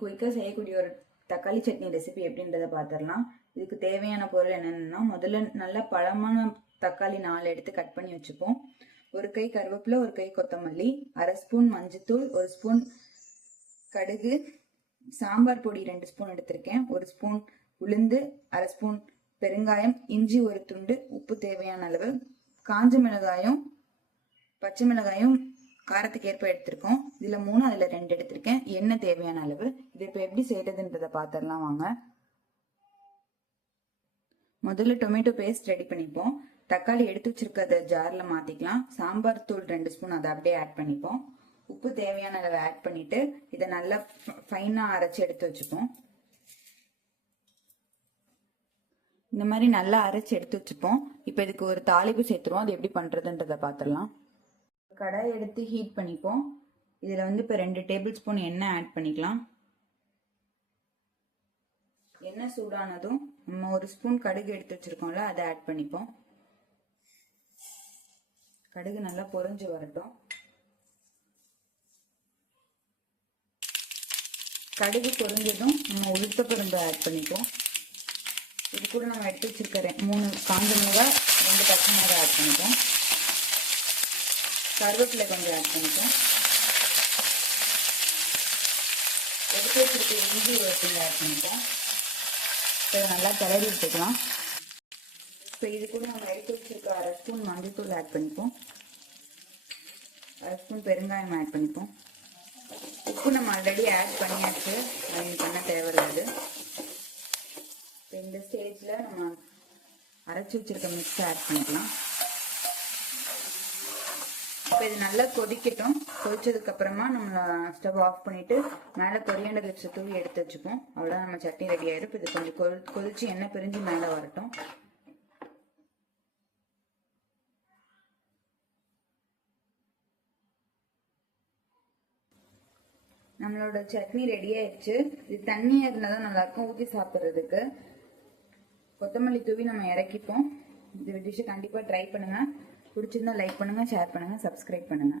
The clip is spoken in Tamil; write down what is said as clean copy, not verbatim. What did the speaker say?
குயிக்காக செய்யக்கூடிய ஒரு தக்காளி சட்னி ரெசிபி எப்படின்றத பார்த்துடலாம். இதுக்கு தேவையான பொருள் என்னென்னா, முதல்ல நல்லா பழமான தக்காளி 4 எடுத்து கட் பண்ணி வச்சுப்போம். ஒரு கை கருவேப்பிலை, ஒரு கை கொத்தமல்லி, 1/2 ஸ்பூன் மஞ்சத்தூள், 1 ஸ்பூன் கடுகு, சாம்பார் பொடி 2 ஸ்பூன் எடுத்திருக்கேன், 1 ஸ்பூன் உளுந்து, 1/2 ஸ்பூன் பெருங்காயம், இஞ்சி ஒரு துண்டு, உப்பு தேவையான அளவு, காஞ்ச மிளகாயும் பச்சை மிளகாயும் காரத்துக்கு ஏற்ப எடுத்திருக்கோம். இதுல 3, அதுல 2 எடுத்திருக்கேன். எண்ணெய் தேவையான அளவு. இது இப்ப எப்படி செய்யறதுன்றத பாத்திரலாம் வாங்க. முதல்ல டொமேட்டோ பேஸ்ட் ரெடி பண்ணிப்போம். தக்காளி எடுத்து வச்சிருக்கிறத ஜார்ல மாத்திக்கலாம். சாம்பார் தூள் 2 ஸ்பூன் அதை அப்படியே ஆட் பண்ணிப்போம். உப்பு தேவையான அளவு ஆட் பண்ணிட்டு இதை நல்லா ஃபைனா அரைச்சி எடுத்து வச்சுப்போம். இந்த மாதிரி நல்லா அரைச்சி எடுத்து வச்சுப்போம். இப்போ இதுக்கு ஒரு தாளிப்பு சேர்த்துருவோம். அது எப்படி பண்றதுன்றத பாத்திரலாம். கடாய் எடுத்து ஹீட் பண்ணிப்போம். இதுல இப்போ 2 டேபிள் ஸ்பூன் எண்ணெய் ஆட் பண்ணிக்கலாம். எண்ணெய் சூடானதும் நம்ம 1 ஸ்பூன் கடுகு எடுத்து வச்சிருக்கோம்ல, அதை ஆட் பண்ணிப்போம். கடுகு நல்லா பொரிஞ்சு வரட்டும். கடுகு பொரிஞ்சதும் நம்ம உளுத்த பருப்பு ஆட் பண்ணிப்போம். இது கூட நம்ம எடுத்து வச்சிருக்கிறேன் 3 காஞ்ச மிளகாய், 2 பச்சை மிளகாய் ஆட் பண்ணிப்போம். கருவேப்பிலை கொஞ்சம் ஆட் பண்ணிப்போம். எடுத்து வச்சிருக்க இஞ்சி ஒரு துண்டு ஆட் பண்ணிப்போம். இப்போ நல்லா கிளறி விட்டுக்கலாம். இப்போ இது கூட நம்ம எடுத்து வச்சிருக்க 1/2 ஸ்பூன் மஞ்சத்தூள் ஆட் பண்ணிப்போம். 1/2 ஸ்பூன் பெருங்காயம் ஆட் பண்ணிப்போம். உப்பு நம்ம ஆல்ரெடி ஆட் பண்ணியாச்சு, அது பண்ண தேவையில்லாது. இப்போ இந்த ஸ்டேஜில் நம்ம அரைச்சி வச்சிருக்க மிக்ஸ் ஆட் பண்ணிக்கலாம். இப்போ இது நல்லா கொதிக்கட்டும். கொதிச்சதுக்கு அப்புறமா நம்ம ஸ்டவ் ஆஃப் பண்ணிட்டு மேலே கொரியாண்டர் லீவ்ஸ் தூவி எடுத்து வச்சுப்போம். அவ்வளோதான், நம்ம சட்னி ரெடி ஆயிடும். இது கொஞ்சம் கொதிச்சு எண்ணெய் பிரிஞ்சு மேலே வரட்டும். நம்மளோட சட்னி ரெடி ஆயிடுச்சு. இது தண்ணியா இருந்தால் தான் நல்லா இருக்கும் ஊற்றி சாப்பிட்றதுக்கு. கொத்தமல்லி தூவி நம்ம இறக்கிப்போம். இந்த டிஷ்ஷை கண்டிப்பாக ட்ரை பண்ணுங்க. பிடிச்சிருந்தா லைக் பண்ணுங்க, ஷேர் பண்ணுங்க, சப்ஸ்கிரைப் பண்ணுங்க.